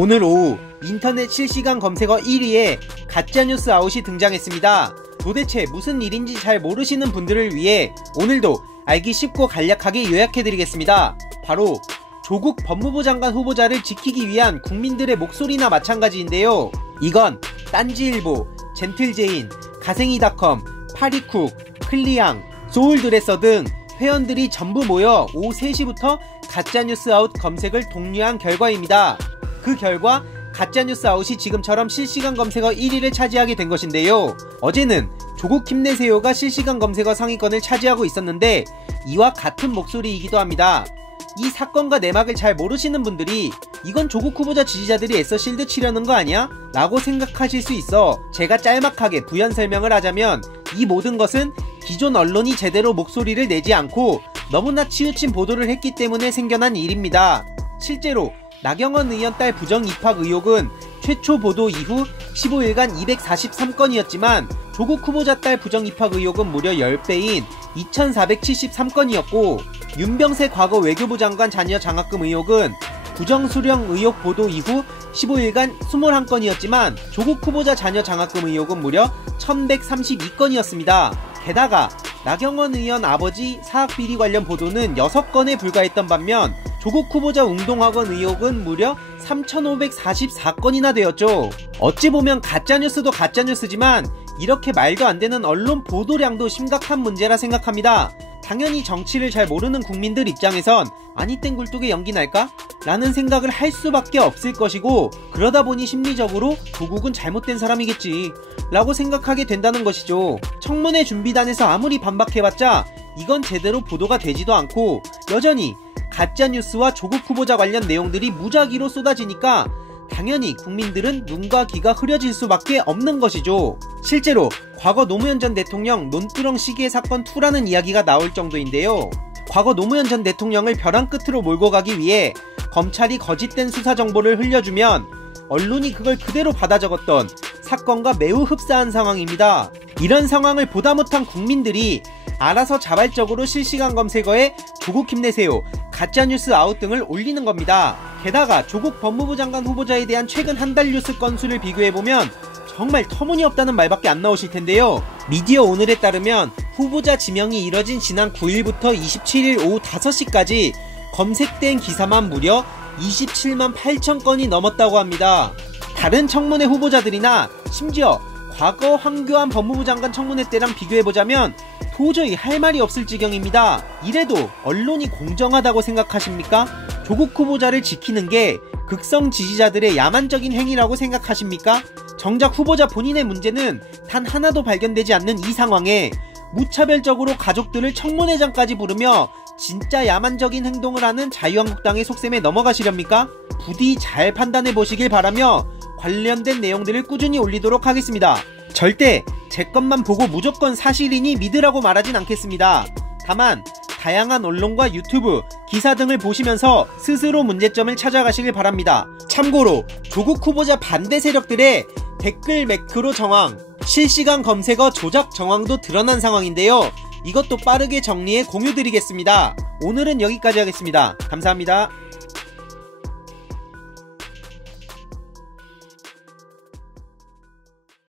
오늘 오후 인터넷 실시간 검색어 1위에 가짜뉴스 아웃이 등장했습니다. 도대체 무슨 일인지 잘 모르시는 분들을 위해 오늘도 알기 쉽고 간략하게 요약해드리겠습니다. 바로 조국 법무부 장관 후보자를 지키기 위한 국민들의 목소리나 마찬가지인데요. 이건 딴지일보, 젠틀제인, 가생이닷컴, 파리쿡, 클리앙, 소울드레서 등 회원들이 전부 모여 오후 3시부터 가짜뉴스 아웃 검색을 독려한 결과입니다. 그 결과 가짜뉴스 아웃이 지금처럼 실시간 검색어 1위를 차지하게 된 것인데요. 어제는 조국 힘내세요가 실시간 검색어 상위권을 차지하고 있었는데 이와 같은 목소리이기도 합니다. 이 사건과 내막을 잘 모르시는 분들이 이건 조국 후보자 지지자들이 애써 실드 치려는 거 아니야? 라고 생각하실 수 있어 제가 짤막하게 부연 설명을 하자면 이 모든 것은 기존 언론이 제대로 목소리를 내지 않고 너무나 치우친 보도를 했기 때문에 생겨난 일입니다. 실제로 나경원 의원 딸 부정 입학 의혹은 최초 보도 이후 15일간 243건이었지만 조국 후보자 딸 부정 입학 의혹은 무려 10배인 2473건이었고 윤병세 과거 외교부 장관 자녀 장학금 의혹은 부정수령 의혹 보도 이후 15일간 21건이었지만 조국 후보자 자녀 장학금 의혹은 무려 1132건이었습니다. 게다가 나경원 의원 아버지 사학비리 관련 보도는 6건에 불과했던 반면 조국 후보자 웅동학원 의혹은 무려 3544건이나 되었죠. 어찌 보면 가짜뉴스도 가짜뉴스지만 이렇게 말도 안 되는 언론 보도량도 심각한 문제라 생각합니다. 당연히 정치를 잘 모르는 국민들 입장에선 아니 땡 굴뚝에 연기 날까? 라는 생각을 할 수밖에 없을 것이고 그러다 보니 심리적으로 조국은 잘못된 사람이겠지 라고 생각하게 된다는 것이죠. 청문회 준비단에서 아무리 반박해봤자 이건 제대로 보도가 되지도 않고 여전히 가짜뉴스와 조국 후보자 관련 내용들이 무작위로 쏟아지니까 당연히 국민들은 눈과 귀가 흐려질 수밖에 없는 것이죠. 실제로 과거 노무현 전 대통령 논두렁 시계 사건 2라는 이야기가 나올 정도인데요. 과거 노무현 전 대통령을 벼랑 끝으로 몰고 가기 위해 검찰이 거짓된 수사 정보를 흘려주면 언론이 그걸 그대로 받아 적었던 사건과 매우 흡사한 상황입니다. 이런 상황을 보다 못한 국민들이 알아서 자발적으로 실시간 검색어에 조국 힘내세요, 가짜뉴스 아웃 등을 올리는 겁니다. 게다가 조국 법무부 장관 후보자에 대한 최근 한 달 뉴스 건수를 비교해보면 정말 터무니없다는 말밖에 안 나오실 텐데요. 미디어 오늘에 따르면 후보자 지명이 이뤄진 지난 9일부터 27일 오후 5시까지 검색된 기사만 무려 27만 8천 건이 넘었다고 합니다. 다른 청문회 후보자들이나 심지어 과거 황교안 법무부 장관 청문회 때랑 비교해보자면 도저히 할 말이 없을 지경입니다. 이래도 언론이 공정하다고 생각하십니까? 조국 후보자를 지키는 게 극성 지지자들의 야만적인 행위라고 생각하십니까? 정작 후보자 본인의 문제는 단 하나도 발견되지 않는 이 상황에 무차별적으로 가족들을 청문회장까지 부르며 진짜 야만적인 행동을 하는 자유한국당의 속셈에 넘어가시렵니까? 부디 잘 판단해 보시길 바라며 관련된 내용들을 꾸준히 올리도록 하겠습니다. 절대 제 것만 보고 무조건 사실이니 믿으라고 말하진 않겠습니다. 다만 다양한 언론과 유튜브, 기사 등을 보시면서 스스로 문제점을 찾아가시길 바랍니다. 참고로 조국 후보자 반대 세력들의 댓글 매크로 정황, 실시간 검색어 조작 정황도 드러난 상황인데요. 이것도 빠르게 정리해 공유드리겠습니다. 오늘은 여기까지 하겠습니다. 감사합니다.